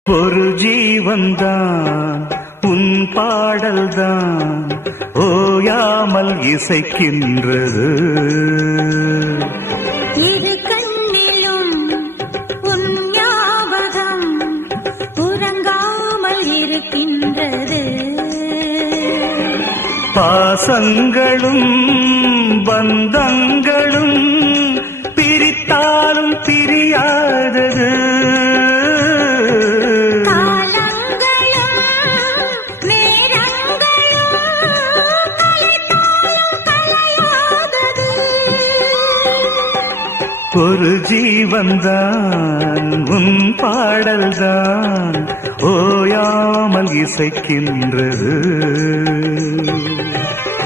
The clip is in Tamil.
ஒரு ஜீவன்தான் உன் பாடல்தான் ஓயாமல் இசைக்கின்றது. இரு கண்ணிலும் உன் ஞாபகம் உறங்காமல் இருக்கின்றது. பாசங்களும் பந்தங்களும் பிரித்தாலும் பிரியாதது. ஒரு ஜீவன்தான் உன் பாடல்தான் ஓயாமல் இசைக்கின்றது.